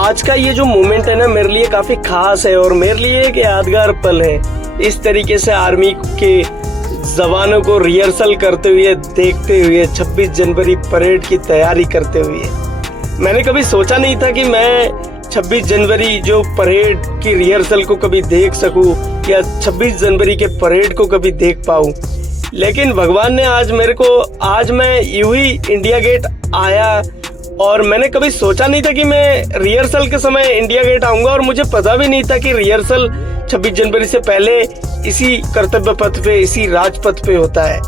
आज का ये जो मोमेंट है ना मेरे लिए काफ़ी खास है और मेरे लिए एक यादगार पल है। इस तरीके से आर्मी के जवानों को रिहर्सल करते हुए देखते हुए 26 जनवरी परेड की तैयारी करते हुए मैंने कभी सोचा नहीं था कि मैं 26 जनवरी जो परेड की रिहर्सल को कभी देख सकूं या 26 जनवरी के परेड को कभी देख पाऊं। लेकिन भगवान ने आज मैं यूं ही इंडिया गेट आया और मैंने कभी सोचा नहीं था कि मैं रिहर्सल के समय इंडिया गेट आऊंगा और मुझे पता भी नहीं था कि रिहर्सल 26 जनवरी से पहले इसी कर्तव्य पथ पे, इसी राजपथ पे होता है।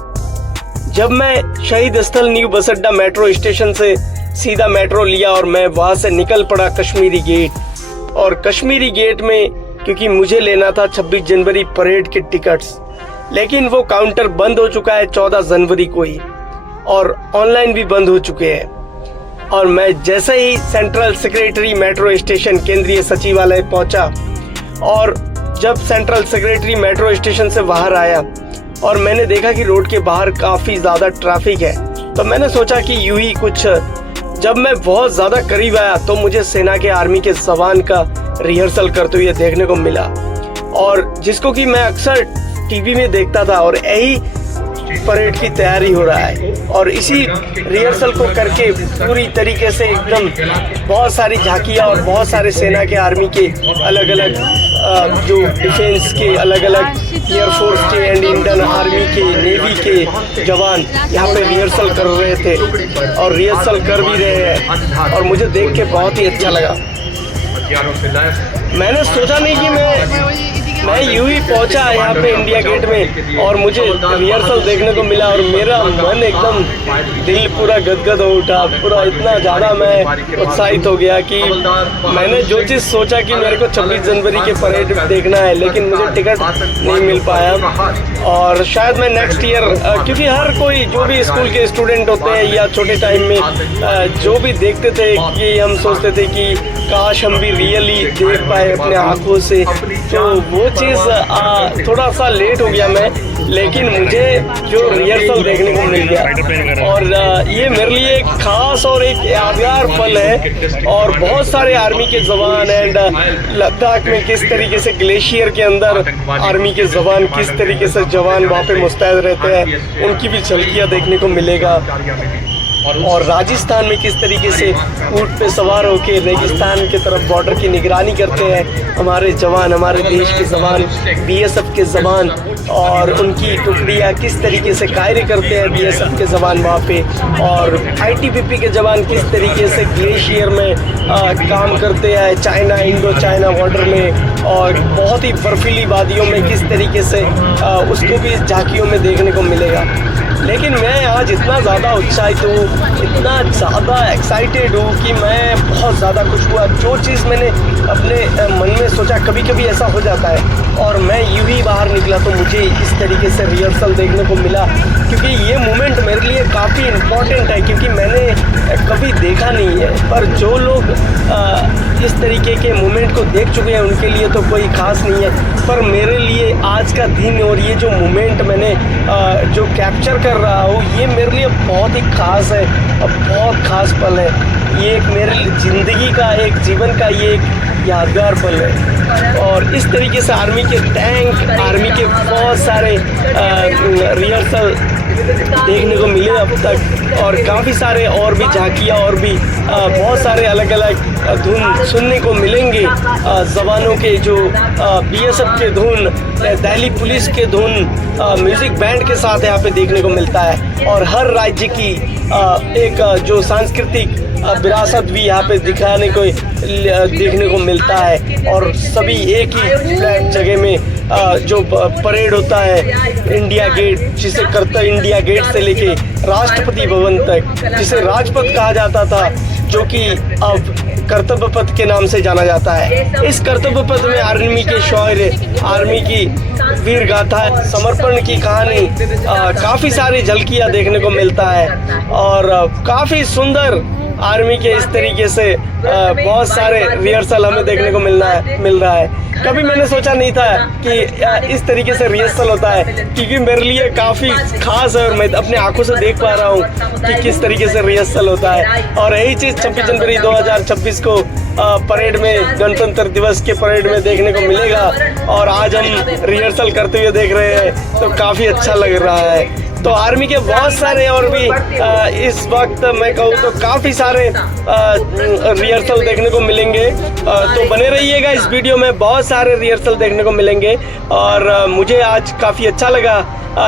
जब मैं शहीद स्थल न्यू बस अड्डा मेट्रो स्टेशन से सीधा मेट्रो लिया और मैं वहां से निकल पड़ा कश्मीरी गेट। और कश्मीरी गेट में क्योंकि मुझे लेना था 26 जनवरी परेड के टिकट्स, लेकिन वो काउंटर बंद हो चुका है 14 जनवरी को ही और ऑनलाइन भी बंद हो चुके हैं। और मैं जैसे ही सेंट्रल सेक्रेटरी मेट्रो स्टेशन केंद्रीय सचिवालय पहुंचा और जब सेंट्रल सेक्रेटरी मेट्रो स्टेशन से बाहर आया और मैंने देखा कि रोड के बाहर काफ़ी ज़्यादा ट्रैफिक है, तो मैंने सोचा कि यूं ही कुछ। जब मैं बहुत ज़्यादा करीब आया तो मुझे सेना के आर्मी के जवान का रिहर्सल करते हुए देखने को मिला और जिसको कि मैं अक्सर टीवी में देखता था और यही परेड की तैयारी हो रहा है। और इसी रिहर्सल को करके पूरी तरीके से एकदम बहुत सारी झांकियाँ और बहुत सारे सेना के आर्मी के अलग अलग जो डिफेंस के अलग अलग एयरफोर्स के एंड इंडियन आर्मी के नेवी के जवान यहाँ पे रिहर्सल कर रहे थे और रिहर्सल कर भी रहे हैं और मुझे देख के बहुत ही अच्छा लगा। मैंने सोचा नहीं कि मैं यूं ही पहुंचा यहाँ पे इंडिया गेट में और मुझे रिहर्सल देखने को मिला और मेरा मन एकदम दिल पूरा गदगद हो उठा, पूरा इतना ज़्यादा मैं उत्साहित हो गया कि मैंने जो चीज़ सोचा कि मेरे को 26 जनवरी के परेड देखना है, लेकिन मुझे टिकट नहीं मिल पाया। और शायद मैं नेक्स्ट ईयर, क्योंकि हर कोई जो भी स्कूल के स्टूडेंट होते हैं या छोटे टाइम में जो भी देखते थे कि हम सोचते थे कि काश हम भी रियली देख पाए अपने आँखों से, तो वो चीज़ थोड़ा सा लेट हो गया मैं, लेकिन मुझे जो रिहर्सल देखने को मिल गया और ये मेरे लिए एक खास और एक यादगार पल है। और बहुत सारे आर्मी के जवान एंड लद्दाख में किस तरीके से ग्लेशियर के अंदर आर्मी के जवान किस तरीके से जवान वहाँ पे मुस्तैद रहते हैं, उनकी भी झलकियाँ देखने को मिलेगा। और राजस्थान में किस तरीके से ऊँट पे सवार होकर रेगिस्तान की तरफ बॉर्डर की निगरानी करते हैं हमारे जवान, हमारे देश के जवान, बीएसएफ के जवान, और उनकी टुकड़ियाँ किस तरीके से कार्य करते हैं बीएसएफ के जवान वहाँ पे, और आईटीबीपी के जवान किस तरीके से ग्लेशियर में काम करते हैं चाइना इंडो चाइना बॉर्डर में, और बहुत ही बर्फीली वादियों में किस तरीके से उसको भी झांकियों में देखने को मिलेगा। लेकिन मैं आज इतना ज़्यादा उत्साहित हूँ, इतना ज़्यादा एक्साइटेड हूँ कि मैं बहुत ज़्यादा खुश हुआ। जो चीज़ मैंने अपने मन में सोचा, कभी कभी ऐसा हो जाता है, और मैं यूं ही बाहर निकला तो मुझे इस तरीके से रिहर्सल देखने को मिला, क्योंकि ये मोमेंट मेरे लिए काफ़ी इम्पॉर्टेंट है, क्योंकि मैंने कभी देखा नहीं है। पर जो लोग इस तरीके के मोमेंट को देख चुके हैं उनके लिए तो कोई ख़ास नहीं है, पर मेरे लिए आज का दिन और ये जो मोमेंट मैंने जो कैप्चर कर रहा हूँ, ये मेरे लिए बहुत ही ख़ास है और बहुत ख़ास पल है। ये एक मेरे ज़िंदगी का, एक जीवन का ये एक यादगार पल है। और इस तरीके से आर्मी के टैंक, आर्मी के बहुत सारे रिहर्सल देखने को मिले अब तक, और काफ़ी सारे और भी झांकियाँ और भी बहुत सारे अलग अलग धुन सुनने को मिलेंगे। जवानों के जो बीएसएफ के धुन, दिल्ली पुलिस के धुन म्यूज़िक बैंड के साथ यहाँ पे देखने को मिलता है, और हर राज्य की एक जो सांस्कृतिक विरासत भी यहाँ पे दिखाने को देखने को मिलता है। और सभी एक ही फ्लैट जगह में जो परेड होता है इंडिया गेट, जिसे इंडिया गेट से लेके राष्ट्रपति भवन तक, जिसे राजपथ कहा जाता था, जो कि अब कर्तव्य पथ के नाम से जाना जाता है। इस कर्तव्य पथ में आर्मी के शौर्य, आर्मी की वीर गाथा, समर्पण की कहानी, काफ़ी सारी झलकियाँ देखने को मिलता है, और काफ़ी सुंदर आर्मी के इस तरीके से बहुत सारे रिहर्सल हमें देखने को मिल रहा है। कभी मैंने सोचा नहीं था कि इस तरीके से रिहर्सल होता है, क्योंकि मेरे लिए काफ़ी खास है और मैं अपने आंखों से देख पा रहा हूँ कि किस तरीके से रिहर्सल होता है। और यही चीज़ 26 जनवरी 2026 को परेड में, गणतंत्र दिवस के परेड में देखने को मिलेगा। और आज हम रिहर्सल करते हुए देख रहे हैं तो काफ़ी अच्छा लग रहा है। तो आर्मी के बहुत सारे और भी इस वक्त मैं कहूँ तो काफ़ी सारे रिहर्सल देखने को मिलेंगे। तो बने रहिएगा इस वीडियो में, बहुत सारे रिहर्सल देखने को मिलेंगे। और मुझे आज काफ़ी अच्छा लगा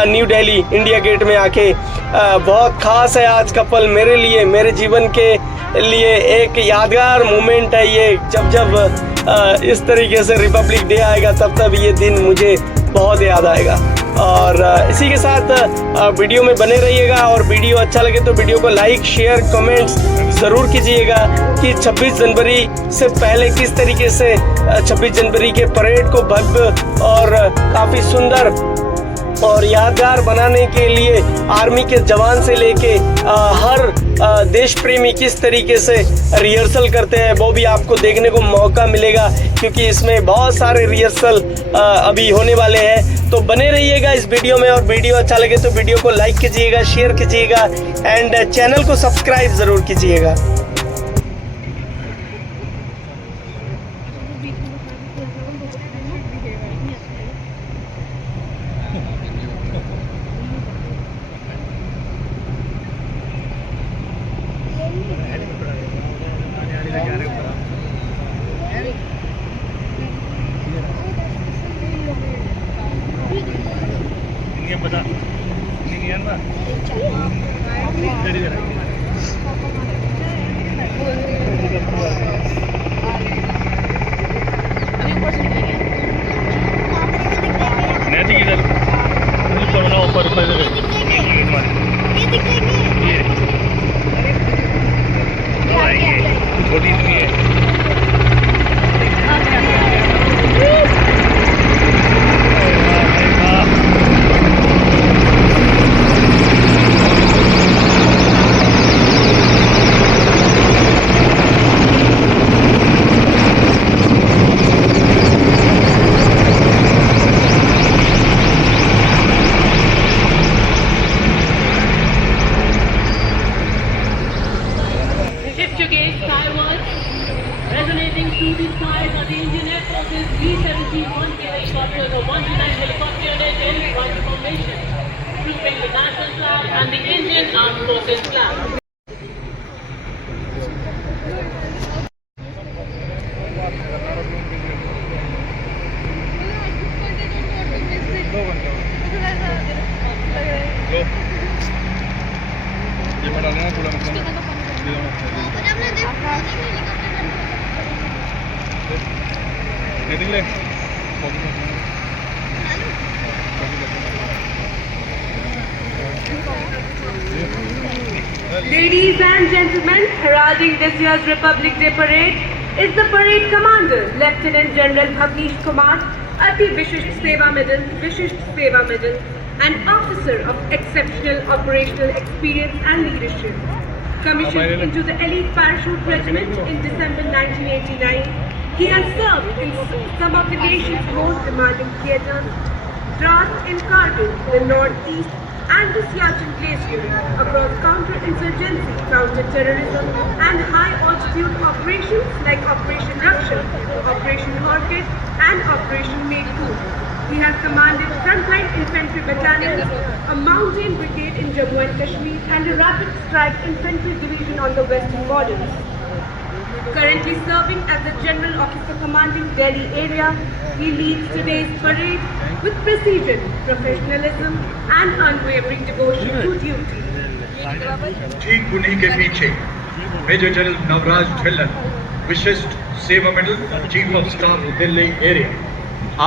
न्यू दिल्ली इंडिया गेट में आके। बहुत ख़ास है आज का पल मेरे लिए, मेरे जीवन के लिए एक यादगार मोमेंट है ये। जब इस तरीके से रिपब्लिक डे आएगा तब ये दिन मुझे बहुत याद आएगा। और इसी के साथ वीडियो में बने रहिएगा। और वीडियो अच्छा लगे तो वीडियो को लाइक, शेयर, कमेंट्स ज़रूर कीजिएगा कि 26 जनवरी से पहले किस तरीके से 26 जनवरी के परेड को भव्य और काफ़ी सुंदर और यादगार बनाने के लिए आर्मी के जवान से लेके हर देश प्रेमी किस तरीके से रिहर्सल करते हैं वो भी आपको देखने को मौका मिलेगा, क्योंकि इसमें बहुत सारे रिहर्सल अभी होने वाले हैं। तो बने रहिएगा इस वीडियो में। और वीडियो अच्छा लगे तो वीडियो को लाइक कीजिएगा, शेयर कीजिएगा एंड चैनल को सब्सक्राइब ज़रूर कीजिएगा। पता नहीं है ना नहीं इधर ऊपर ना ऊपर छोटी नहीं है। Resonating through the skies are the Indian Air Force's B-71 helicopters, a 1-9 helicopter engine flight formation, proving the national flag and the Indian Armed Forces flag. Ladies and gentlemen, heralding this year's Republic Day parade is the parade commander, Lieutenant General Bhavnesh Kumar, Ati Vishisht Seva Medal, and Officer of Exceptional Operational Experience and Leadership. Commissioned into the Elite Parachute Regiment in December 1989, he has served in some of the nation's most demanding theatres, Dras in Kargil, the Northeast, and the Siachen Glacier, across counter-insurgency, counter-terrorism, and high-altitude operations like Operation Raksha, Operation Orchid, and Operation Meghdoot. He has commanded frontline infantry battalions, a mountain brigade in Jammu and Kashmir, and a rapid strike infantry division on the western borders. Currently serving as the General Officer commanding Delhi area, he leads today's parade with precision, professionalism, and unwavering devotion to duty. ठीक उन्हीं के पीछे major general Navraj Dhillon, विशिष्ट सेवा medal, chief of staff Delhi area.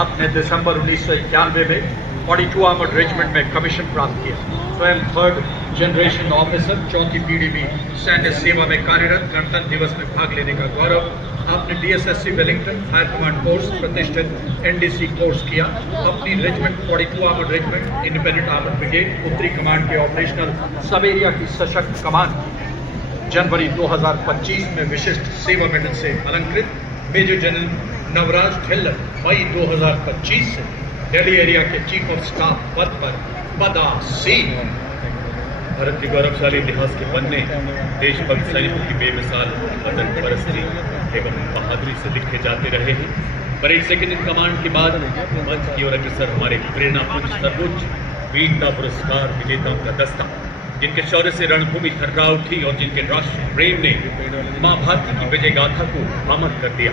आपने दिसंबर 1991 में 42 armoured regiment में commission प्राप्त किया। स्वयं 3rd जनरेशन ऑफिसर, 4th पीढ़ी में सैन्य सेवा में कार्यरत, गणतंत्र दिवस में भाग लेने का गौरव। आपने DSSC Wellington higher command course, प्रतिष्ठित NDC कोर्स किया। अपनी regiment 42 armoured regiment, independent armoured brigade, उत्तरी कमांड के ऑपरेशनल सब एरिया की सशक्त कमान जनवरी 2025 में विशिष्ट सेवा मेडल से अलंकृत मेजर जनरल नवराज ठेल्लर मई 2025 से दिल्ली एरिया के चीफ ऑफ स्टाफ पद पर पदासीन। भारत के गौरवशाली इतिहास के पन्ने देशभक्त सैनिकों की बेमिसाल वतन परस्ती एवं बहादुरी से लिखे जाते रहे हैं। परेड सेकंड इन कमांड के बाद मंच की ओर अग्रसर हमारे प्रेरणा पुंज सर्वोच्च वीरता पुरस्कार विजेताओं का दस्ता, जिनके शौर्य से रणभूमि थर्रा उठी और जिनके राष्ट्र प्रेम ने मां भारती की विजय गाथा को अमर कर दिया।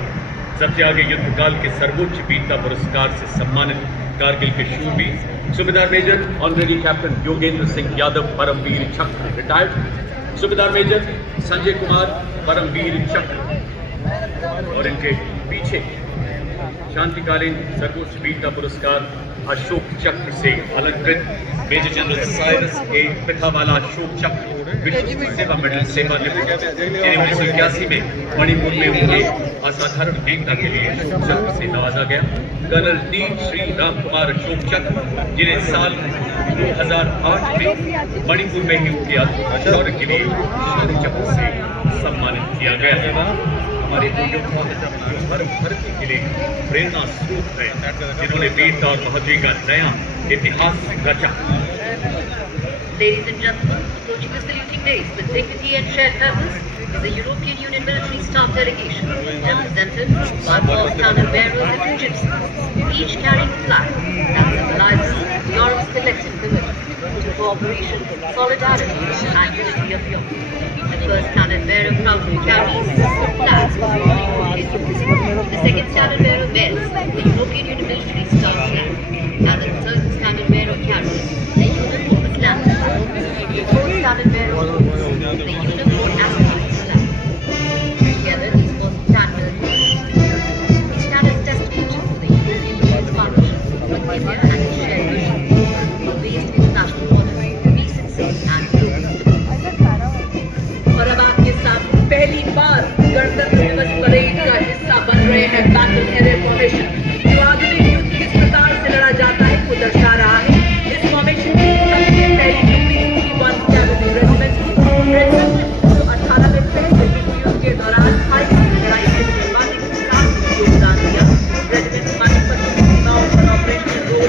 सबसे आगे युद्धकाल के सर्वोच्च वीरता पुरस्कार से सम्मानित कारगिल के शूरवीर subedar major honorary captain Yogendra Singh Yadav Paramvir Chakra retired, सूबेदार मेजर संजय कुमार परमवीर चक्र, और इनके पीछे शांतिकालीन सर्वोच्च वीरता पुरस्कार अशोक चक्र से अलंकृत मेजर जनरल साइरस ए पिथावाला अशोक चक्र विशिष्ट सेवा मेडल सेवानिवृत्त, जिन्हें 1981 में मणिपुर में उनके असाधारण वीरता के लिए अशोक चक्र से नवाजा गया। कर्नल डी श्री राम कुमार अशोक चक्र, जिन्हें साल 2008 में मणिपुर में ही उनके अद्भुत शौर्य के लिए शौर्य चक्र से सम्मानित किया गया। हमारे हर भारतीय के लिए प्रेरणा स्रोत है, जिन्होंने वीरता और बहादुरी का नया इतिहास रचा। Ladies and gentlemen, approaching the saluting days with dignity and shared purpose is the European Union military staff delegation, represented by all standard bearers and Egyptians, each carrying a flag that symbolizes Europe's collective commitment to cooperation, solidarity, and unity of Europe. The first standard bearer proudly carries the flag of the European Union. The second standard bearer bears the European Union military staff flag, and the third standard bearer carries the uniform standard. The fourth standard bearer holds the uniform astronaut flag. Together, these four standards stand as testament to the European Union's partnership with India and its shared vision of based international order, decency, and progress. और अब आपके साथ पहली बार गणतंत्र दिवस parade का हिस्सा बन रहे हैं बैटल एरिया फॉर्मेशन, जो आधुनिक युद्ध किस प्रकार से लड़ा जाता है को दर्शा रहा है। इस फॉर्मेशन की सबसे पहली टुकड़ी 1 कैवेलरी रेजिमेंट की, जो 18 में पहले युद्ध के दौरान हाई लड़ाई में सर्वाधिक साहसिक योगदान दिया। रेजिमेंट पानीपत की सीमाओं पर ऑपरेशनल रोल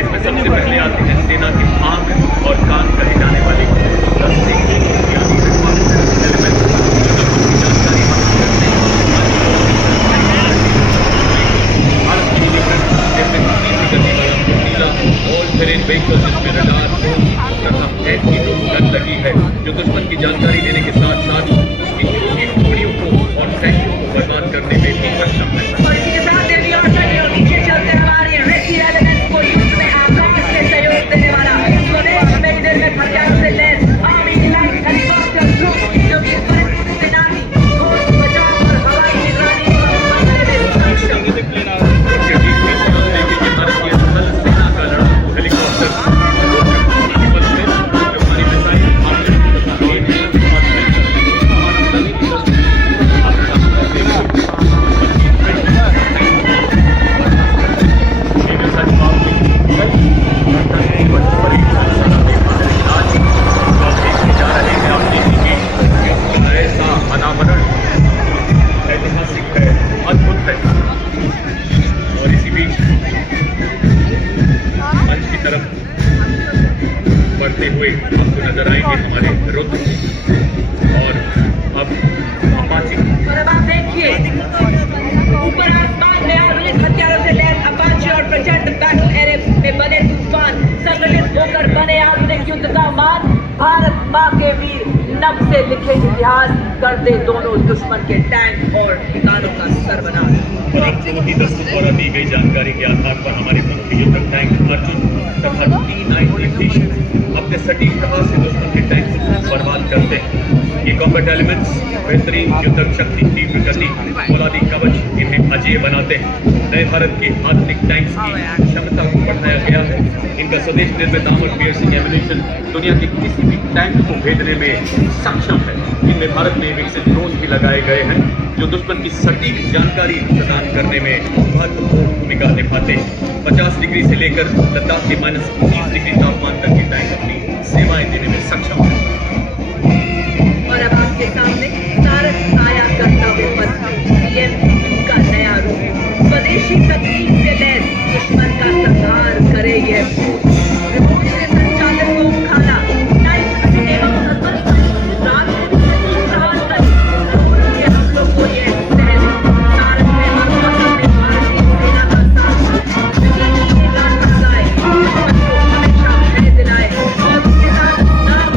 इसमें सबसे पहले आते हैं सेना की आंख और कान कहे जाने वाले दस्ते, जिसमें रडार तथा ऐसी गन लगी है जो दुश्मन की जानकारी देने के साथ साथ उसकी टुकड़ियों को और टैंकों को बर्बाद करने में भी सक्षम है। बढ़ते हुए आपको नजर आएंगे हमारे रुद्र और अब अपाची। और अब आप देखिए ऊपर आसमान में आधुनिक हथियारों से लैस अपाची और प्रचंड बैटल एरिया में बने तूफान संगठित होकर बने आधुनिक युद्ध का मान भारत माँ के वीर नभ से लिखे इतिहास कर दे दोनों दुश्मन के टैंक और ठिकानों का सर्वनाश। और अब चुनौती दस्तों द्वारा दी गई जानकारी के आधार पर हमारे मुख्य युद्धक टैंक अर्जुन तथा T-90 अपने सटीक प्रहार से दुश्मन के टैंक को बर्बाद करते हैं। ये कॉम्बैट एलिमेंट्स बेहतरीन युद्धक शक्ति, तीव्र गति, फौलादी कवच इन्हें अजेय बनाते हैं। नए भारत के आधुनिक टैंक्स की क्षमता को बढ़ाया गया है। इनका स्वदेश निर्मित आर्मर पियर्सिंग एम्यूनिशन दुनिया के किसी भी टैंक को भेदने में सक्षम है। इनमें भारत में विकसित ड्रोन भी लगाए गए हैं जो दुश्मन की सटीक जानकारी प्रदान करने में महत्वपूर्ण भूमिका निभाते हैं। 50 डिग्री से लेकर लद्दाख के -30 डिग्री तापमान तक के टैंक अपनी सेवाएं देने में सक्षम है। और अब आपके सामने सारस आया करता हुआ PM का नया रूप स्वदेशी तकनीक से लैस दुश्मन का संहार करे ये रिमोट से संचालित को खाना नाइट एवं रात में प्रहार कर ये हम लोग को ये पहले सारस में मौसम में भारतीय सेना का साथ विदेशी निगाह लगाए दुश्मन को हमेशा भय दिलाए और उसके साथ नाम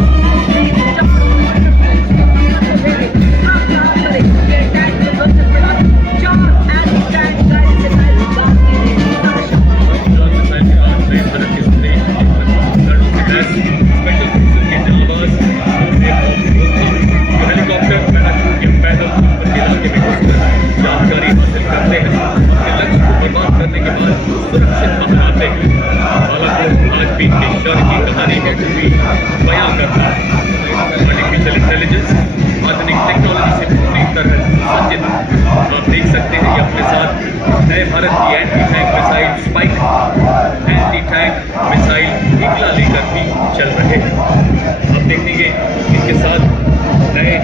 आर्टिफिशियल इंटेलिजेंस आधुनिक टेक्नोलॉजी से पूरी तरह सज्जित। आप देख सकते हैं कि अपने साथ नए भारत की anti tank missile spike, anti tank missile Igla लेकर भी चल रहे हैं। आप देखेंगे इनके साथ नए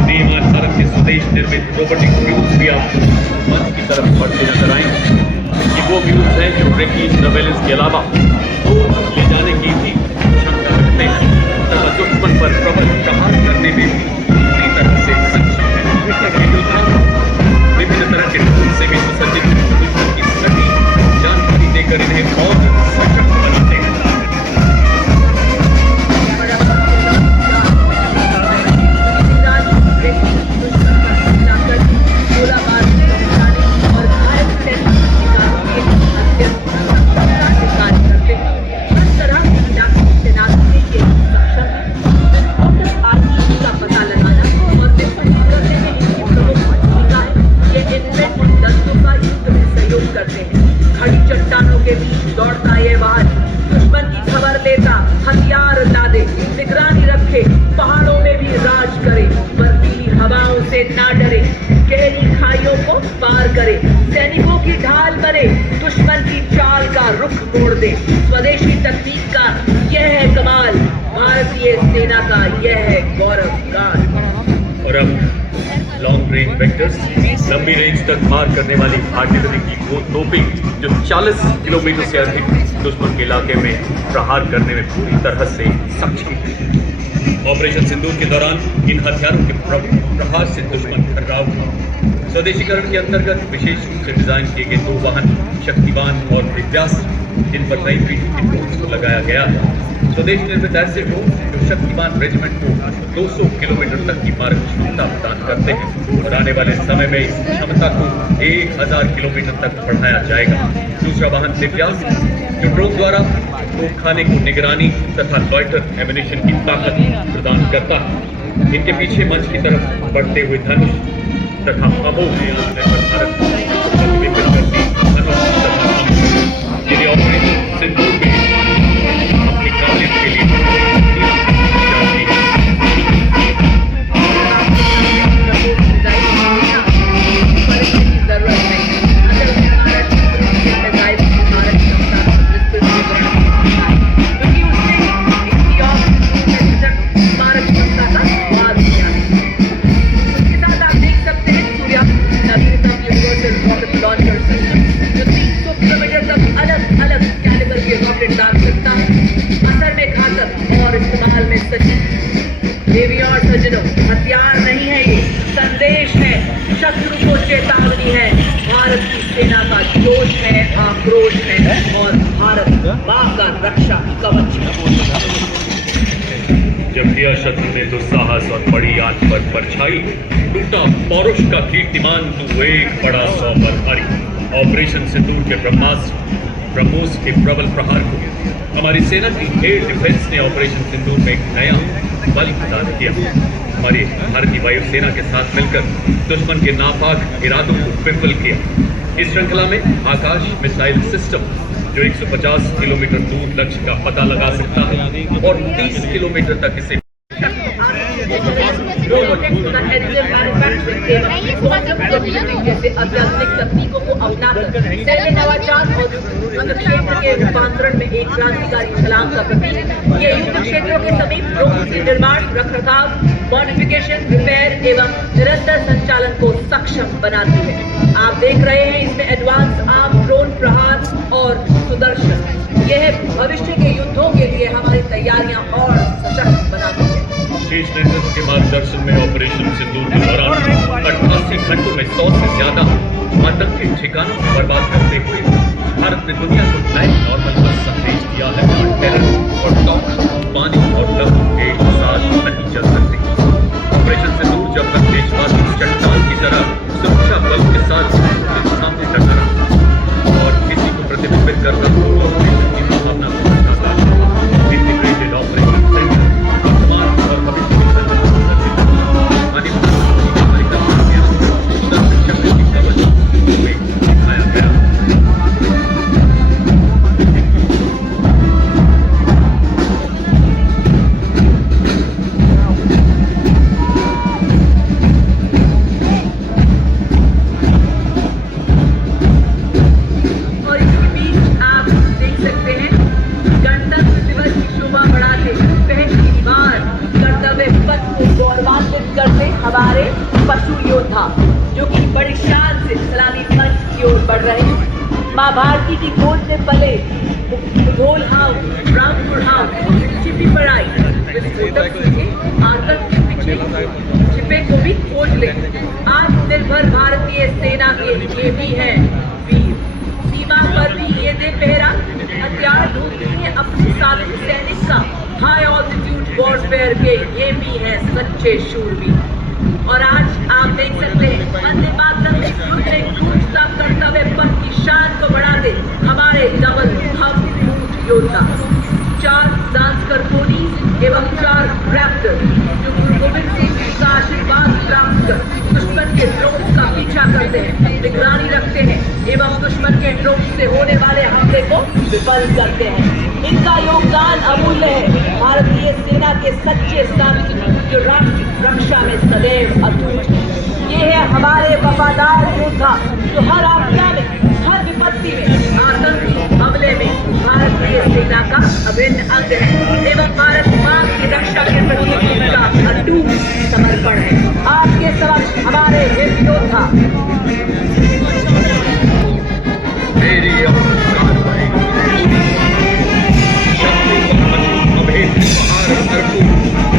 उदीयमान भारत के स्वदेश निर्मित रोबोटिक व्यूज भी आपको मंच की तरफ बढ़ते नजर आएंगे। ये वो व्यूज हैं जो ब्रेकिंग सर्वेलेंस के अलावा ले जाने की भी क्षमता रखते हैं तथा दुश्मन पर प्रबल प्रहार करने में भी पूरी तरह से सक्षम है। विभिन्न तरह के ड्रोन से भी सुसज्जित दुश्मन की सटीक जानकारी देकर इन्हें और सशक्त बनाते हैं। दौड़ता ये वाहन दुश्मन की खबर लेता, हथियार लादे, निगरानी रखे, पहाड़ों में भी राज करे, बर्फीली हवाओं से ना डरे, गहरी खाइयों को पार करे, सैनिकों की ढाल बने, दुश्मन की चाल का रुख मोड़ दे। स्वदेशी तकनीक का यह है कमाल, भारतीय सेना का यह है गौरव गान। और अब लॉन्ग रेंज वेक्टर्स, लंबी रेंज तक मार करने वाली आर्टिलरी की तोपें जो 40 किलोमीटर से अधिक दुश्मन के इलाके में प्रहार करने में पूरी तरह से सक्षम है। ऑपरेशन सिंदूर के दौरान इन हथियारों के प्रहार से दुश्मन घबराव हुआ। स्वदेशीकरण के अंतर्गत विशेष रूप से डिजाइन किए गए 2 वाहन शक्तिवान और दिव्यास्त्र, जिन पर नई पीढ़ी के ड्रोन्स को लगाया गया है। स्वदेश निर्मित ऐसे ड्रोन जो शक्तिवान रेजिमेंट को 200 किलोमीटर तक की मारक क्षमता प्रदान करते हैं और आने वाले समय में इस क्षमता को 1000 किलोमीटर तक बढ़ाया जाएगा। दूसरा वाहन दिव्यास्त्र जो ड्रोन द्वारा तोपखाने को निगरानी तथा लॉयटर एम्यूनिशन की ताकत प्रदान करता है। इनके पीछे मंच की तरफ बढ़ते हुए धनुष तथा अमोघ भारत प्रतिबिंबित करती धनुष तथा जिन्हें ऑपरेशन सिंदूर में अपनी काबिलियत के लिए जाती है। उसके साथ आप देख सकते हैं सूर्या नवीनतम यूनिवर्सल पर परछाई, टूटा पौरुष का कीर्तिमान तू एक बड़ा सौपर हरी। ऑपरेशन सिंदूर के ब्रह्मोस के प्रबल प्रहार को हमारी सेना की एयर डिफेंस ने ऑपरेशन सिंदूर में एक नया बल प्रदान किया। हमारी भारतीय वायुसेना के साथ मिलकर दुश्मन के नापाक इरादों को विफल किया। इस श्रृंखला में आकाश मिसाइल सिस्टम जो 150 किलोमीटर दूर लक्ष्य का पता लगा सकता है और 30 किलोमीटर तक इसे जैसे अत्याधुनिक तकनीकों को अपनाकर सैन्य नवाचार और युद्ध क्षेत्र के रूपांतरण में एक क्रांतिकारी छलांग का प्रतीक ये युद्ध क्षेत्रों के समीप ड्रोन के निर्माण, रखरखाव, मॉडिफिकेशन, रिपेयर एवं निरंतर संचालन को सक्षम बनाती है। आप देख रहे हैं इसमें एडवांस आर्म ड्रोन प्रहार और सुदर्शन। यह भविष्य के युद्धों के लिए हमारी तैयारियां और सशक्त बनाती है। शीर्ष नेतृत्व के मार्गदर्शन में ऑपरेशन सिंदूर के दौरान 88 घंटों में 100 से ज्यादा आतंकी ठिकानों को बर्बाद करते हुए भारत ने दुनिया को नए नॉर्मल का संदेश दिया है। टेरर और टॉक, पानी और लहू एक साथ नहीं चल सकते। ऑपरेशन सिंदूर जब तक देशवासी चट्टान की तरह सुरक्षा बल के साथ सामने डटा रहा और किसी को प्रतिबिंबित करता हुआ की संभावना को बचाता है। इंटीग्रेटेड ऑपरेशन सेंटर वर्तमान और भविष्य की दिखाया गया। हमारे पशु योद्धा जो कि बड़ी शान से सलामी मंच की ओर बढ़ रहे हैं। माँ भारती की गोद में पले ढोल हाउ, रामपुर हाउ, छिपी पढ़ाई, विस्फोटक सीखे, आतंक के पीछे छिपे को भी खोज ले। आत्मनिर्भर भारतीय सेना के ये भी है वीर, सीमा पर भी ये दे पहरा, हथियार ढूंढते हैं अपने साथी सैनिक का। हाई ऑल्टीट्यूड वॉरफेयर के ये भी है सच्चे शूरवीर। और आज आप देख सकते हैं वंदे मातरम में क्रूरता कर्तव्य पथ की शान को बढ़ाते हमारे डबल हम योद्धा 4 जांचकर पुलिस एवं 4 रैप्टर जो गुरु गोविंद सिंह जी का आशीर्वाद प्राप्त कर दुश्मन के ड्रोन का पीछा करते हैं, निगरानी रखते हैं एवं दुश्मन के ड्रोन से होने वाले हमले को विफल करते हैं। इनका योगदान अमूल्य है। भारतीय सेना के सच्चे साथी जो राष्ट्र रक्षा में सदैव अटूट है। ये है हमारे वफादार योद्धा जो हर आपदा में, हर विपत्ति में, आतंकी हमले में भारतीय सेना का अभिन्न अंग है एवं भारत मां की रक्षा के प्रति उनका अटूट समर्पण है। आपके समक्ष हमारे हित योद्धा मेरी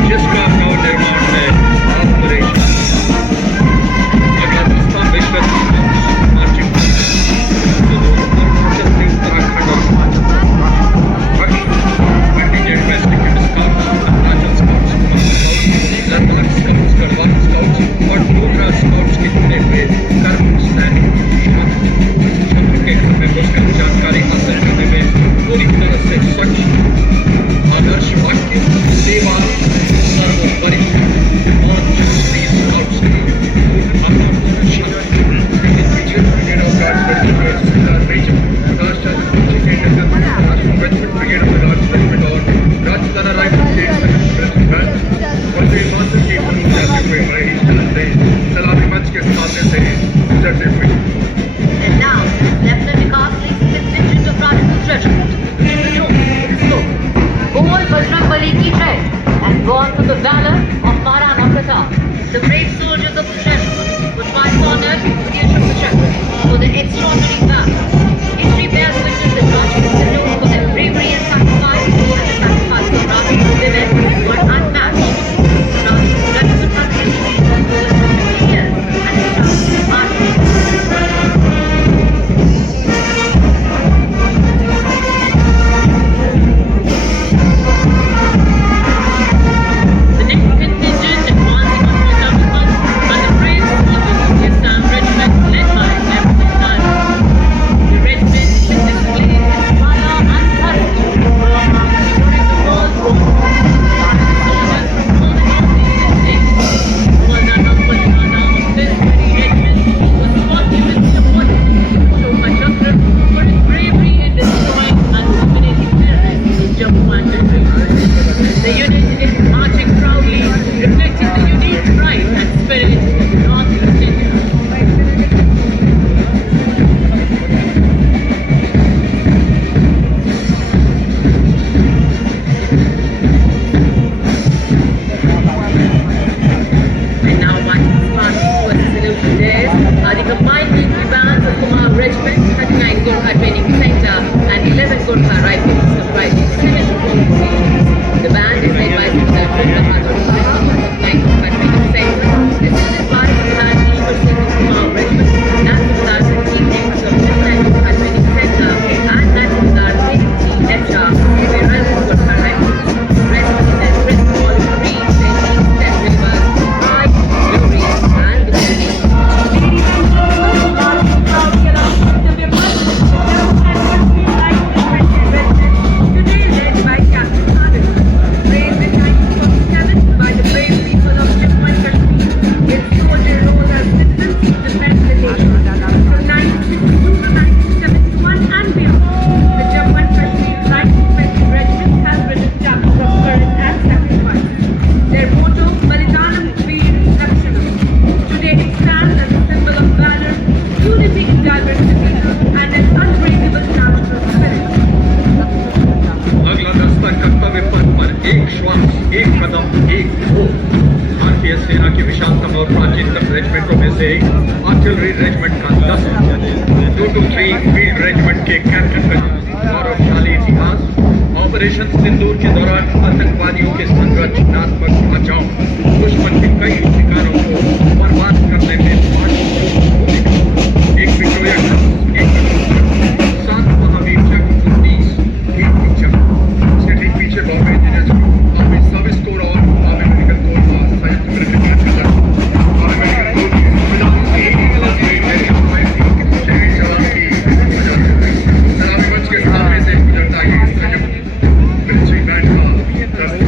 जिसका नव निर्माण है ऑपरेशन अफगानिस्तान विश्व उत्तराखंड और कंटिजेंट में security scouts, Arunachal scouts, Ladakh scouts, Garhwal scouts और डोगरा स्काउट्स के चुने हुए कर्म सैनिक शत्रु के घर में घुसकर जानकारी हासिल करने में पूरी तरह से स्वच्छ आदर्श वाक्य सेवा सर्वोपरि और जरूरी स्काउट्स की अपना सलामी मंच के सामने से गुजरते हुए And now, Lieutenant Vikas leads the contingent of Rajput Regiment. Bol Bajrangbali ki jai and born to the valor of Maharana Pratap. The brave soldiers of the regiment were twice honored with the Ashok Chakra for their extraordinary valor. History bears witness that Rajputs are known for their bravery and sacrifice, and the sacrifice of Rajput women were unmatched. Rajput country history for over 50 years and is proud to The next contingent advancing on और प्राचीनतम रेजिमेंटों में से एक artillery regiment का 10 223 field regiment के captain का गौरवशाली इतिहास, ऑपरेशन सिंदूर के दौरान आतंकवादियों के संरचनात्मक ढांचाओं, दुश्मन के कई ठिकानों को बर्बाद करने में एक विक्टोरिया क्रॉस, एक 7 महावीर चक्र, 19 कीर्ति चक्र से ठीक पीछे Bombay engineers group, army service corps और आर्मी मेडिकल कोर का संयुक्त मिलकर आर्मी मेडिकल कोर की सुविधाओं से सलामी मंच के सामने से गुजरता है संयुक्त मिलिट्री बैंड का दस्ता।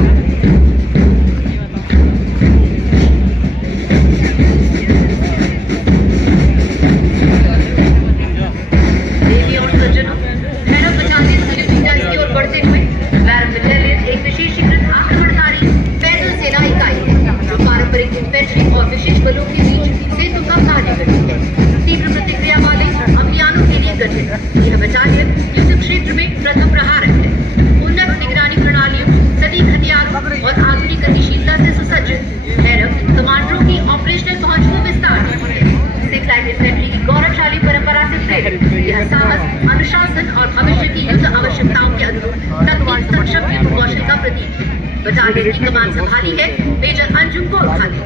देवी और सज्जनों, भैरव बटालियन सैल्यूटिंग डाइस की ओर बढ़ते हुए बैरक बटालियन एक विशेषीकृत आक्रमणकारी पैदल सेना इकाई है जो पारंपरिक इन्फेंट्री और विशेष बलों के बीच सेतु का कार्य करती है। तीव्र प्रतिक्रिया वाले अभियानों के लिए गठित यह बटालियन युद्ध क्षेत्र में प्रथम प्रहारक है। उन्नत निगरानी प्रणालियों, सटीक हथियारों और आधुनिक गतिशीलता से सुसज्जित भैरव कमांडरों की ऑपरेशनल पहुंच को विस्तार करती है। सिख लाइट इन्फेंट्री की गौरवशाली परंपरा से प्रेरित यह साहस, अनुशासन और भविष्य की युद्ध आवश्यकताओं के अनुरूप तकनीक सक्षम युद्ध कौशल का प्रतीक है। बटालियन की कमान संभाली है मेजर अंजुम गोरखा ने।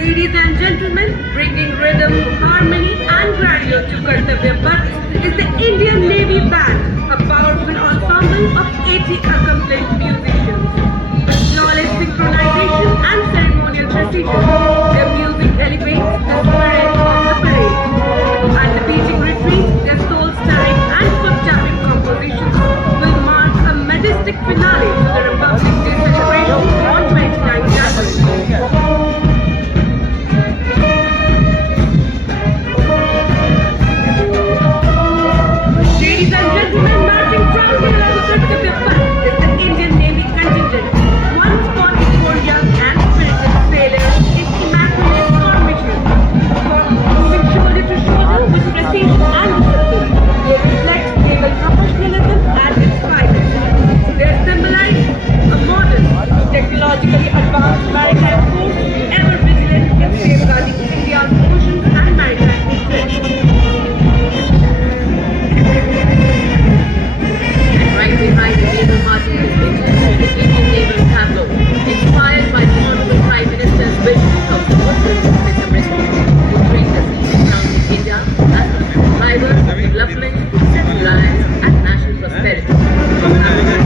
Ladies and gentlemen, bringing rhythm, harmony and grandeur to Kartavya Path is the Indian Navy Band, a powerful ensemble of 80 accomplished musicians. With flawless synchronization and ceremonial precision, their music elevates the spirit of the parade. At the beating retreat, their soul-stirring and foot-tapping compositions will mark a majestic finale to the Republic Day celebration on 29 January. Ladies and gentlemen, marching proudly along the Kartavya Path is the Indian Navy contingent, 144 young and spirited sailors in immaculate formation, moving shoulder to shoulder with precision and discipline. They reflect naval professionalism at its finest. They symbolize a modern, technologically advanced maritime force, ever vigilant in safeguarding India's oceans and maritime interests. Right behind the naval marching district is the Indian Naval Tableau, inspired by the Honorable Prime Minister's vision of the Mr. Bristol, portraying the sea surrounding India as the drivers of development, self-reliance and national prosperity. The Navy's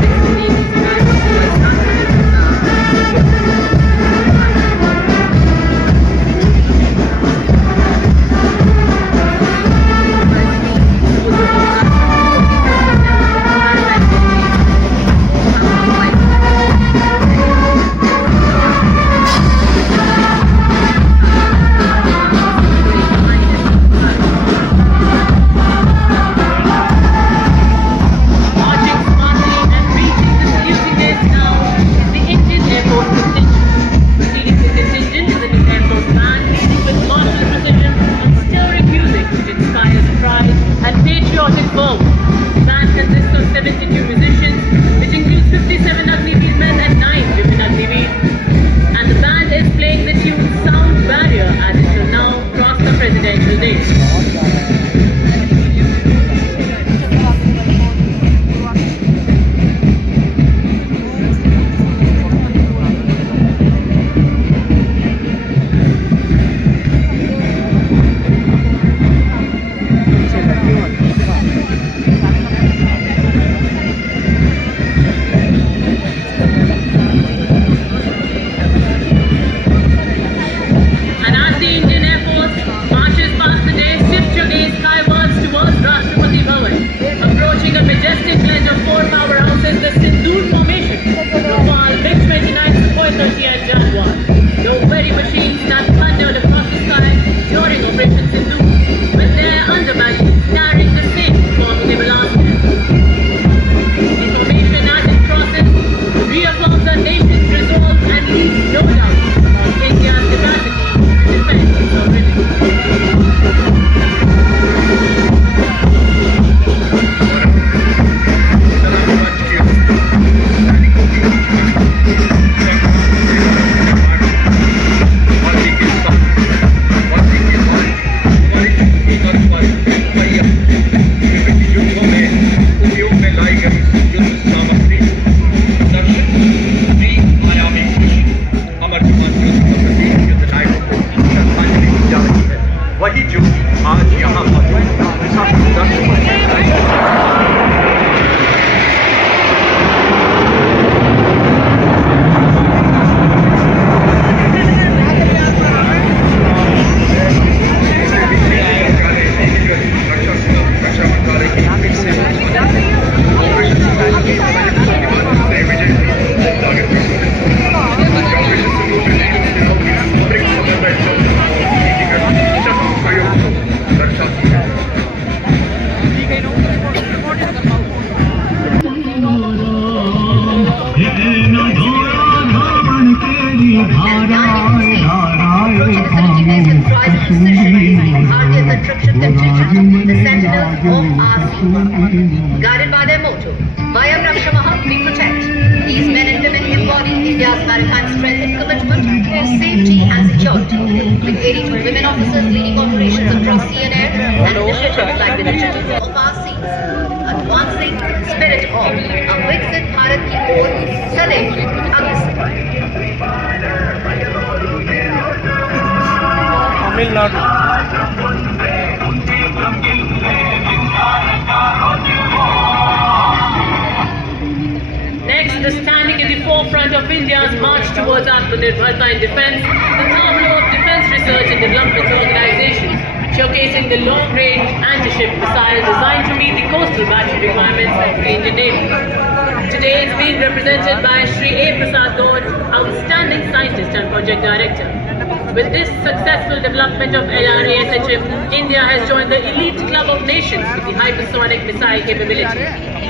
of our seas. Guided by their motto, Vayam Rakshamah, we protect. These men and women embody India's maritime strength and commitment to safety and security, with 82 women officers leading operations across sea and air, and initiatives like the Initiative of Our Seas, advancing the spirit of a Viksit Bharat ki oor sadaiv agresor. Tamil Nadu Next, the standing in the forefront of India's march towards Atmanirbharta in defense, the tableau of Defense Research and Development Organization, showcasing the long-range anti-ship missile designed to meet the coastal battle requirements of the Indian Navy. Today, it's being represented by Shri A. Prasad Dodge, outstanding scientist and project director. With this successful development of LRASHM, India has joined the elite club of nations with the hypersonic missile capability.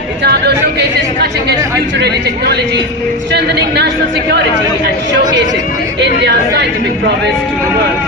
The tableau showcases cutting-edge future-ready technologies, strengthening national security and showcasing India's scientific prowess to the world.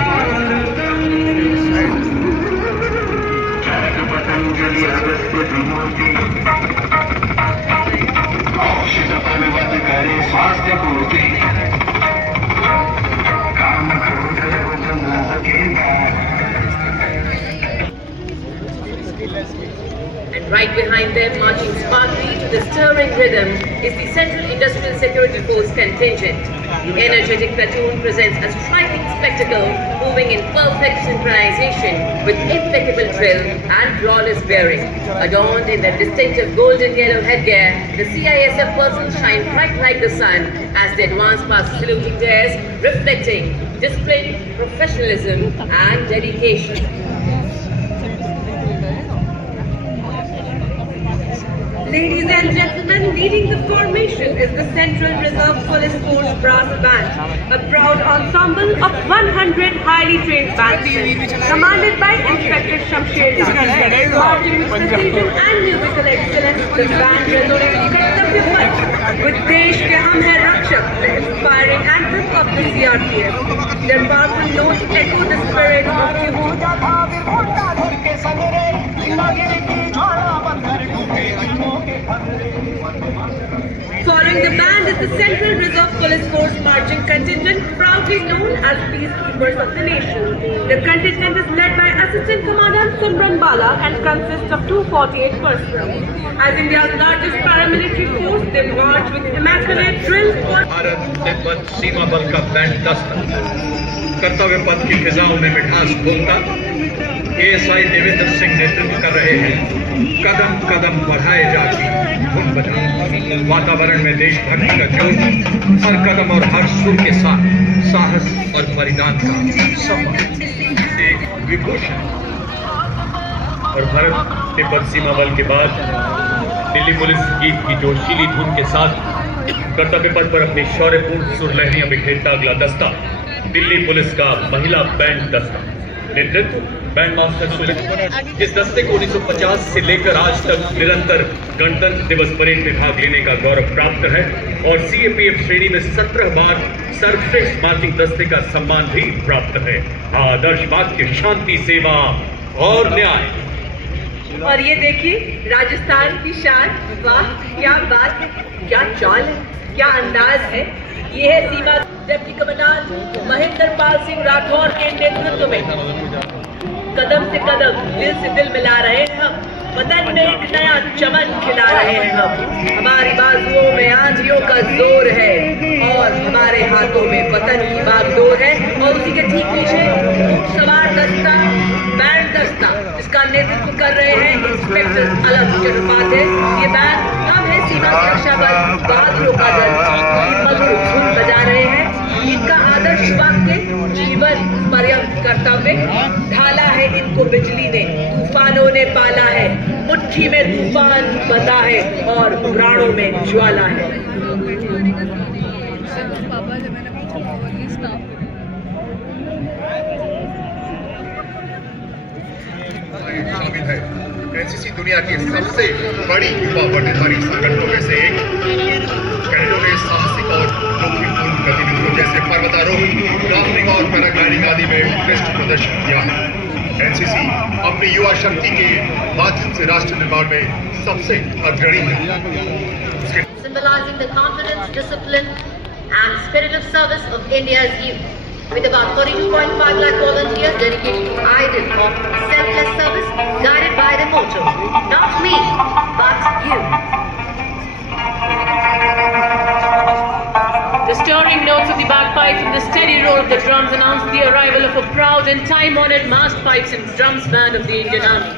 And right behind them, marching smartly to the stirring rhythm, is the Central Industrial Security Force contingent. The energetic platoon presents a striking spectacle, moving in perfect synchronization with impeccable drill and flawless bearing. Adorned in their distinctive golden yellow headgear, the CISF persons shine bright like the sun as they advance past saluting theirs, reflecting discipline, professionalism and dedication. Ladies and gentlemen, leading the formation is the Central Reserve Police Force Brass Band, a proud ensemble of 100 highly trained bandsmen, commanded by Inspector Shamsher Das. Marching with precision and musical excellence, the band resonates Kartavya Path with Desh Ke Hum Hai Rakshak, the inspiring anthem of the CRPF. Their powerful notes echo the spirit of youth. Following the band is the Central Reserve Police Force marching contingent, proudly known as Peacekeepers of the Nation. The contingent is led by Assistant Commandant Simran Bala and consists of 248 personnel. As India's largest paramilitary force, they march with immaculate drill squad. Bharat Tibet सीमा बल का band दस्ता कर्तव्य पथ की फिजाओं में मिठास घोलता ASI Devendra Singh नेतृत्व कर रहे हैं कदम कदम बढ़ाए जाती धुन बजा वातावरण में देशभक्ति का जोश हर कदम और हर सुर के साथ साहस और बलिदान का सम्मान एक विभूषण और भारत तिब्बत सीमा बल के बाद दिल्ली पुलिस गीत की जोशीली धुन के साथ कर्तव्य पथ पर अपनी शौर्यपूर्ण सुरलहरियां बिखेरता अगला दस्ता दिल्ली पुलिस का महिला बैंड दस्ता। नेतृत्व बैंड मास्टर सुमित। इस दस्ते को 1950 से लेकर आज तक निरंतर गणतंत्र दिवस परेड में भाग लेने का गौरव प्राप्त है और CAPF श्रेणी में 17 बार सर्वश्रेष्ठ मार्चिंग दस्ते का सम्मान भी प्राप्त है। आदर्श वाक्य शांति सेवा और न्याय। और ये देखिए राजस्थान की शान, वाह क्या बात है, क्या चाल है, क्या अंदाज है। ये है सीमा डिप्टी कमांडेंट महेंद्र पाल सिंह राठौर के नेतृत्व में कदम से कदम दिल से दिल मिला रहे हैं हम, वतन में एक नया चमन खिला रहे हैं हम। हमारी बाजुओं में आंधियों का जोर है और हमारे हाथों में वतन की बागडोर है। और उसी के ठीक पीछे सवार दस्ता बैंड दस्ता जिसका नेतृत्व कर रहे हैं इंस्पेक्टर अलग चट्टोपाध्याय। ये बैंड नाम है सीमा सुरक्षा बल बहादुरों का दल, की मधुर धुन बजा रहे हैं। इनका आदर्श वाक्य जीवन पर्यंत कर्तव्य, ढाला है इनको बिजली ने, तूफानों ने पाला है, मुट्ठी में तूफान बंधा है और प्राणों में ज्वाला है। शामिल है। एनसीसी दुनिया की सबसे बड़ी युवा वर्णधारी संगठनों में से एक। कैडेटों ने साहसिक और जोखिमपूर्ण गतिविधियों जैसे पर्वतारोहण, राफ्टिंग और पैराग्लाइडिंग आदि में उत्कृष्ट प्रदर्शन किया है। एनसीसी अपनी युवा शक्ति के माध्यम से राष्ट्र निर्माण में सबसे अग्रणी है। Symbolizing the confidence, discipline and spirit of service of India's youth. With about 42.5 lakh volunteers dedicated to ideal of selfless service, guided by the motto, not me, but you. The stirring notes of the bagpipes and the steady roll of the drums announced the arrival of a proud and time-honored massed pipes and drums band of the Indian Army.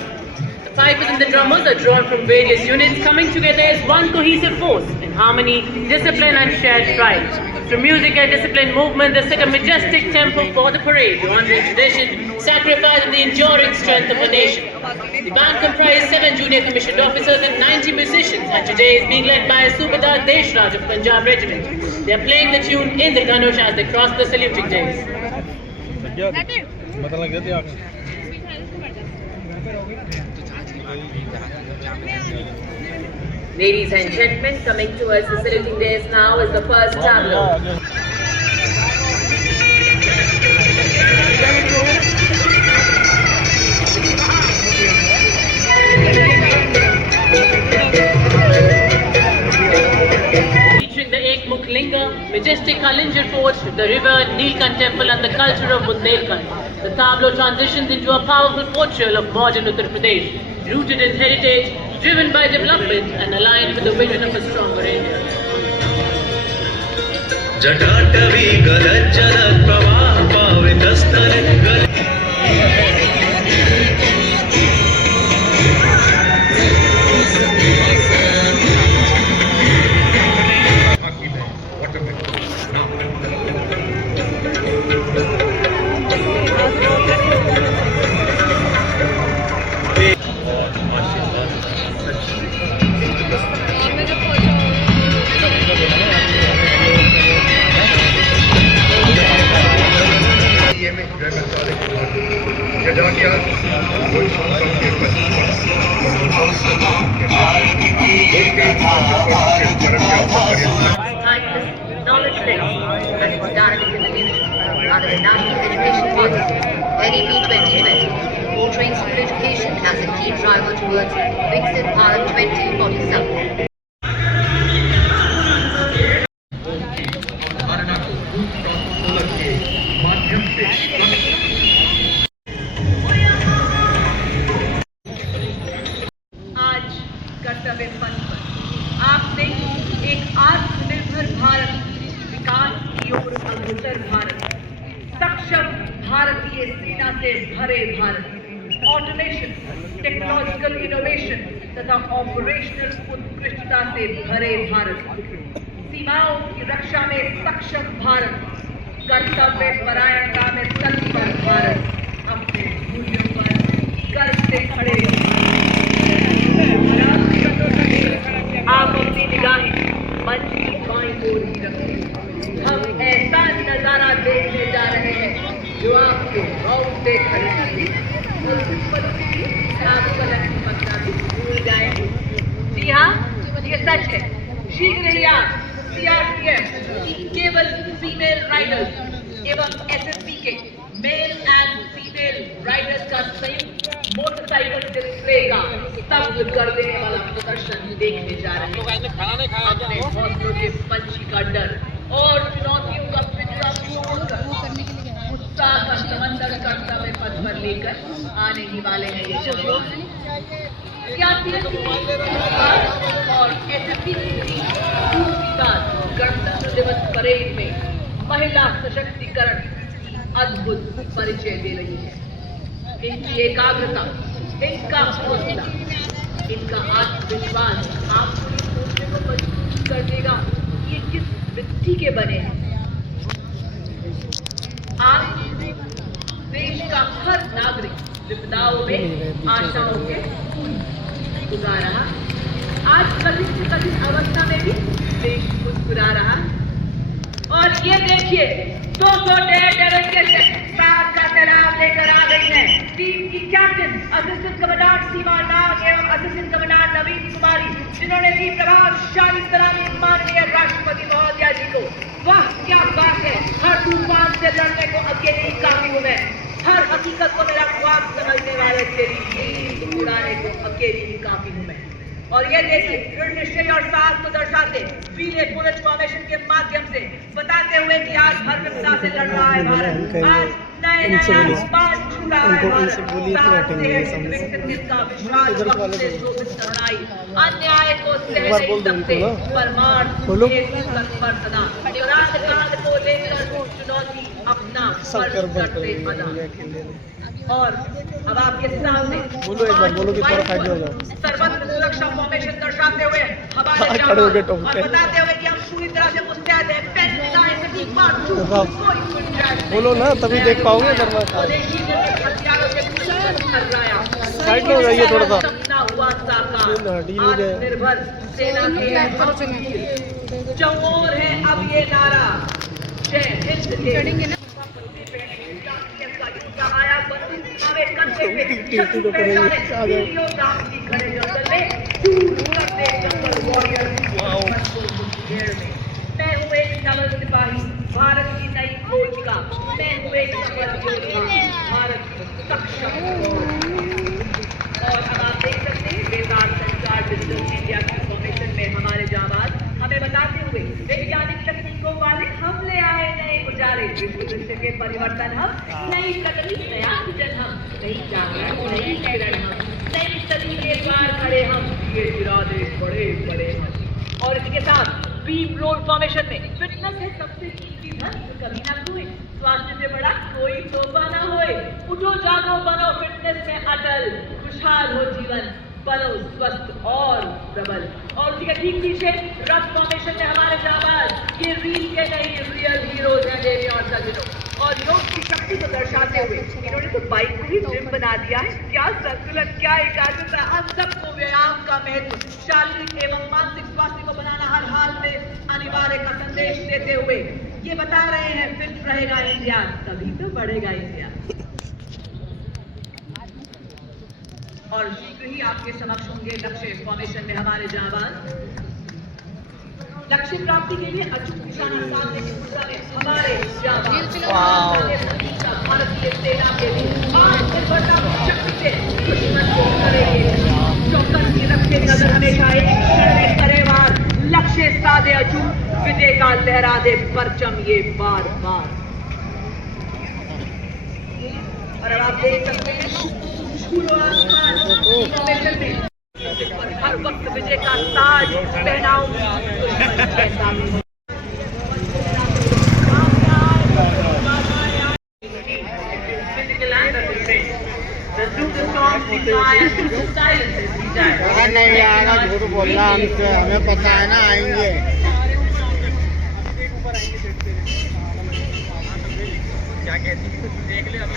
The pipers and the drummers are drawn from various units, coming together as one cohesive force in harmony, discipline and shared pride. Through music and disciplined movement, they set a majestic tempo for the parade, honoring tradition, sacrifice and the enduring strength of the nation. The band comprises 7 junior commissioned officers and 90 musicians, and today is being led by Subedar Deshraj of Punjab Regiment. They are playing the tune Indradanush as they cross the saluting days. Ladies and gentlemen, coming towards the saluting days now is the first tableau. Featuring the Ekmukh Linga, majestic Kalinjar Fort, the river, Neelkant Temple and the culture of Bundelkhand. The tableau transitions into a powerful portrayal of modern Uttar Pradesh, rooted in heritage, driven by development and aligned with the vision of a stronger India. जटाटवी गलज्जल प्रवाह पावितस्तरे Knowledge base and its direct community under the National Education Policy, NEP 2020, portraying school education as a key driver towards Viksit Bharat 2047. आज कर्तव्य पथ पर आपने एक आत्मनिर्भर भारत, विकास की ओर अग्रसर भारत, सक्षम भारतीय सेना से भरे भारत, ऑटोमेशन, टेक्नोलॉजिकल इनोवेशन तथा ऑपरेशनल उत्कृष्टता से भरे भारत, सीमाओं की रक्षा में सक्षम भारत, कर्तव्य परायणता में तत्पर भारत, अपने मूल्यों पर गर्व से खड़े आप अपनी निगाहें मंच की बाईं ओर ही रखें। हम ऐसा नजारा देखने जा रहे हैं जो आपके रोंगटे खड़े भी भूल जाएंगे। जी हाँ, ये सच है। शीघ्र ही आज CRPF केवल फीमेल राइडर्स एवं SSB के मेल एंड फीमेल राइडर्स का संयुक्त मोटरसाइकिल डिस्प्ले का स्तब्ध कर देने वाला प्रदर्शन देखने जा रहे हैं। अपने हौसलों के पंछी का डर और चुनौतियों का पिंजरा छोड़कर उत्साह का समंदर कर्तव्य पथ पर लेकर आने ही वाले हैं ये जवान। और SSB की दूसरी बार गणतंत्र दिवस परेड में महिला सशक्तिकरण की अद्भुत परिचय दे रही है। इनकी एकाग्रता, इनका हौसला, इनका आत्मविश्वास आपको सोचने को मजबूर कर देगा कि ये किस मिट्टी के बने हैं। आज देश का हर नागरिक विपदाओं में आशाओं के गुजा रहा। आज कठिन से कठिन अवस्था में भी देश मुस्कुरा रहा। और ये देखिए 200 टेरर से साथ का सैलाब लेकर आ गई है टीम की कैप्टन असिस्टेंट कमांडेंट सीमा नाग एवं असिस्टेंट कमांडेंट नवीन कुमारी, जिन्होंने दी प्रभावशाली सलामी माननीय राष्ट्रपति महोदया जी को। वाह क्या बात है, हर तूफान से लड़ने को अकेले ही काफी हूं मैं। हर हकीकत को मेरा ख्वाब समझने वाले तेरी नींद उड़ाने को अकेली ही काफी हूँ मैं। और ये देखिए दृढ़ निश्चय और साहस को दर्शाते वीर पुलिस फॉर्मेशन के माध्यम से बताते हुए कि आज हर विपदा से लड़ रहा है भारत, आज नए नए आसमान छू रहा है भारत, साहस से है विकसित का विश्वास वक्त से शोभित तरुणाई, अन्याय को सह नहीं सकते परमार पर सदा, निराश काल को लेकर चुनौती अपना फर्ज करते बना। और अब आपके सामने बोलो एक बार, बोलो कि थोड़ा साइड हो जाओ। सर्वत्र सुरक्षा फॉर्मेशन दर्शाते हुए हमारे जवान और बताते हुए कि हम पूरी तरह से मुस्तैद हैं, पेन मिलाए सटीक मार बोलो ना, तभी देख पाओगे। साइड में हो जाइए थोड़ा सा। सपना हुआ साकार, आत्मनिर्भर सेना के चौर है अब ये नारा, जय हिंद के आया हमें कंधे पे शत्रु पहचाने वीरों दांती खड़े जंगल में दूर करते जंगल वॉरियर मैं हूँ एक नवल सिपाही भारत की नई खोज का, मैं हूँ एक नवल योद्धा भारत की सक्षम और अब आप देख सकते हैं बेतार संचार डिजिटल इंडिया की फॉर्मेशन में हमारे जाबाज हमें बताते हुए वैज्ञानिक तकनीकों वाले हमले आए नए उजाले, दृश्य के परिवर्तन हम, नई तकनीक नया विजन हम, नई जागरण नई किरण हम, नई सदी के पार खड़े हम, ये इरादे बड़े बड़े हम। और इसके साथ बीम रोल फॉर्मेशन में फिटनेस है सबसे कीमती धन, कभी ना खोए, स्वास्थ्य से बड़ा कोई तोहफा ना होए, उठो जागो बनो फिटनेस में अटल, खुशहाल हो जीवन बनो स्वस्थ और प्रबल। और उसी के ठीक पीछे रफ फॉर्मेशन में हमारे जाबाज ये रील के नहीं रियल हीरोज हैं देवी और सजनों, और योग की शक्ति को दर्शाते हुए इन्होंने तो बाइक को ही जिम बना दिया है। क्या संतुलन, क्या एकाग्रता, हम सबको व्यायाम का महत्व, शारीरिक एवं मानसिक स्वास्थ्य को बनाना हर हाल में अनिवार्य का संदेश देते हुए ये बता रहे हैं फिट रहेगा इंडिया तभी तो बढ़ेगा इंडिया। और शीघ्र ही आपके समक्ष होंगे लक्ष्य फॉर्मेशन में हमारे जाबाज लक्ष्य प्राप्ति के लिए अचूक निशाना साधने की दिशा में हमारे जाबाज भारतीय सेना के लिए आत्मनिर्भरता की शक्ति से दुश्मन को करेंगे चौकस रखे नजर हमेशा एक क्षण में करे वार, लक्ष्य साधे अचूक विजय का लहरा दे परचम ये बार बार। और अब आप देख सकते हैं हर वक्त विजय का ताज पहनाऊं नहीं यार, झूठ बोल रहा हमसे, हमें पता है ना आएंगे।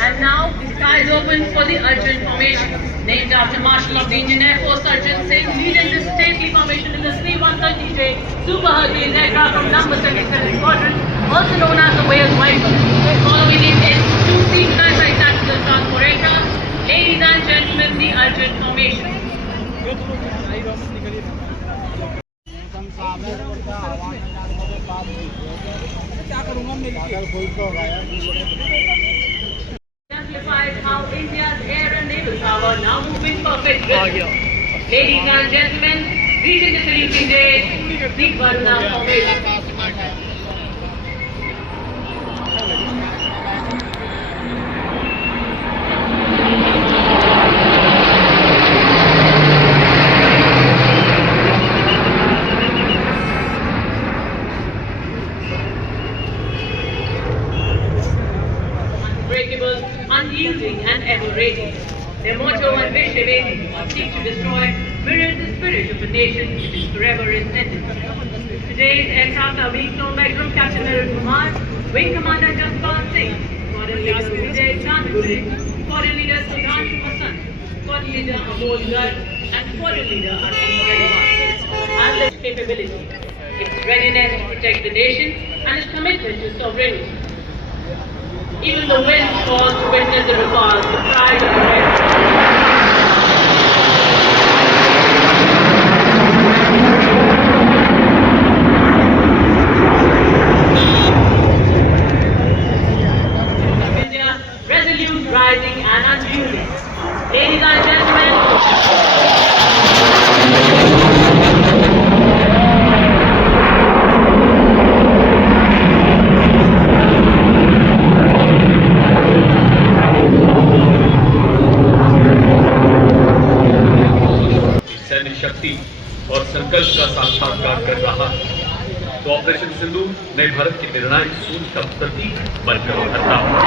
And now the sky is open for the Arjun formation, named after Marshal of the Indian Air Force Arjun Singh, leading this stately formation in the C-130J Super Hercules aircraft from number 77 Squadron, also known as the Wales Rifles. Following it is two C-95 tactical transport aircraft. Ladies and gentlemen, the Arjun formation. Exemplifies how India's air and naval power now move in perfect rhythm. Ladies and gentlemen, greeting the saluting days, the Varna formation. Unyielding and ever-rating. Their motto unwavering, seek to destroy, mirrors the spirit of a nation which is forever ascendant. Today's aircraft are Wing Combat Group Captain Merit Kumar, Wing Commander Jaspal Singh, Squadron Leader Vijay Chandgure, Squadron Leader Sudhanshu Vasant, Squadron Leader Amol Garg, and Squadron Leader Arvind Redwan. And its capability, its readiness to protect the nation, and its commitment to sovereignty. Even the wind falls to witness the repulse, the pride of the red. India, resolute शक्ति और संकल्प का साक्षात्कार कर रहा है, तो operation Sindhu नए भारत की निर्णायक सोच का प्रतीक बनकर उभरता है।